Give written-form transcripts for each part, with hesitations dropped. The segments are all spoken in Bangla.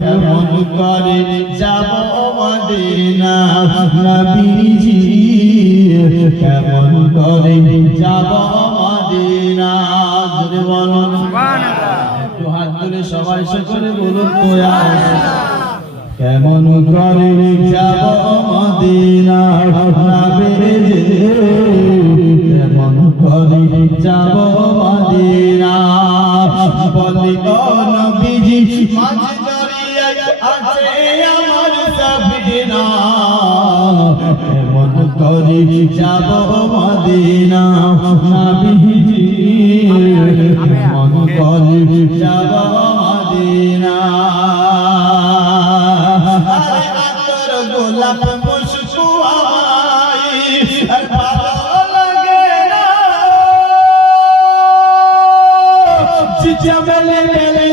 কেমন করে যাব মদিনা নবীজি, কেমন করে যাব মদিনা। জোরে বলুন সুবহানাল্লাহ। একটু হাত তুলে সবাই সকলে বলুন তো ইয়া রাসূলুল্লাহ। কেমন করে যাব মদিনা নবীজি, কেমন করে যাব মদিনা। বলি ও নবীজি মাঝ দরিয়ায় আছে আমার সাফিনা, কেমন করে যাব মদিনা নবীজি, কেমন করে যাব মদিনা। আরে আতর গোলাপ খুশবু আমায় আর ভালো লাগে না, চিচাবেলে বেলে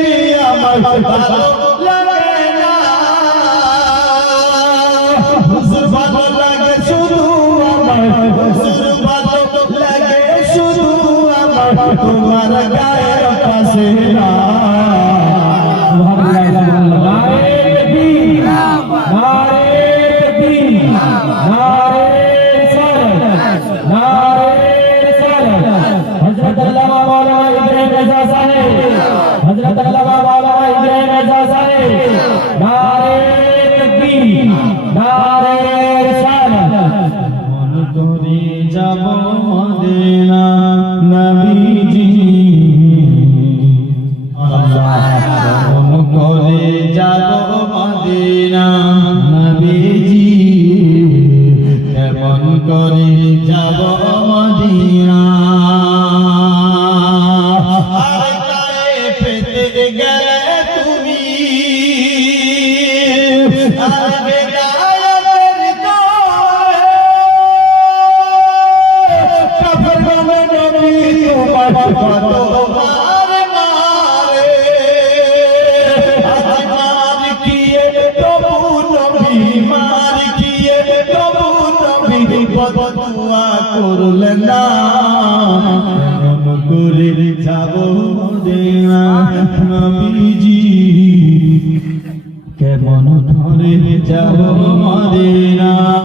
আমার ভালো লাগে না। হুজুর ভালো লাগে শুধু আমার, হুজুর ভালো লাগে শুধু আমার, তোমার গায়ের পাশে না। যাব মদিনা নবীজি, কেমন করে যাব মদিনা নবীজি, কেমন করে যাব মদিনা। আর গায়ে পেতে গেলে তুমি আর বেলায়েতের দরে, কাফের বলে নবী তোমার কতবার মারে, আজ মার কিয়ে তবু নবী, মার কিয়ে তবু নবী বদদুয়া করলেন না। কেমন করে যাব মদিনা নবীজি, কেমন করে যাব মদিনা।